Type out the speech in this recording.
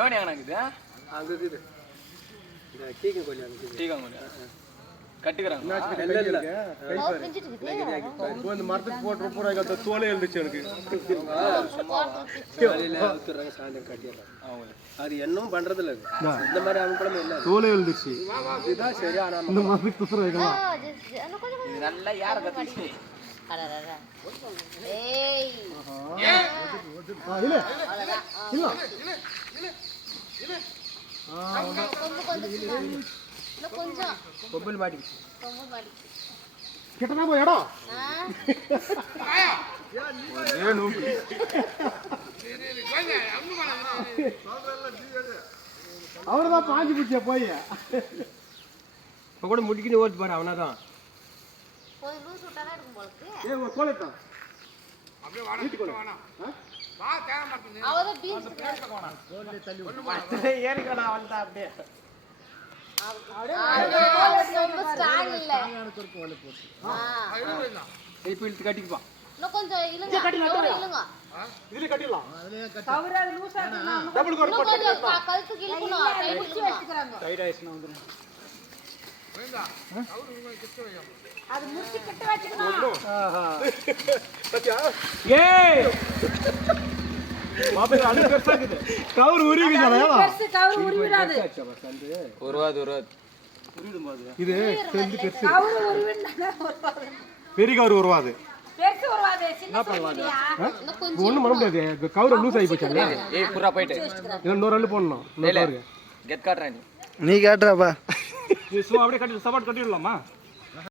loan எங்கனாக்குது அங்கே இருக்குது இந்த கீக்கன் கோழி அங்கே டீகாங்க கட்டுக்கிறாங்க இப்போ இந்த மரத்துக்கு போட்டு பூரா தோலை எழுந்துச்சு எனக்கு சாயந்தரம் கட்டிடுறாங்க அது என்னவும் பண்றது இல்லை இந்த மாதிரி அவங்க கூட இல்லை தோலை எழுந்துச்சு இதுதான் சரியா இந்த மரத்துக்கு குசுற வைக்கலாம் இது நல்லா யார கத்துச்சு கொம்பல் மாடி கிட்டனா போய் இடம் அவர்தான் பாஞ்சு பிடிச்ச போய் இப்போ கூட முடிக்கிட்டு ஓட்டு பாரு அவனாதான் ஏறிக்கடா அவன்டா அப்படியே கட்டிக்குப்பா கவர் இது பெரிய கவர் உருவாது ஒண்ணும் பண்ண முடியாது கவர் லூஸ் ஆகி போச்சு இன்னொரு ஆள் போடணும் நீ காட்டுறாப்பா அப்படியே கட்டி சப்பாட் கட்டிடலாமா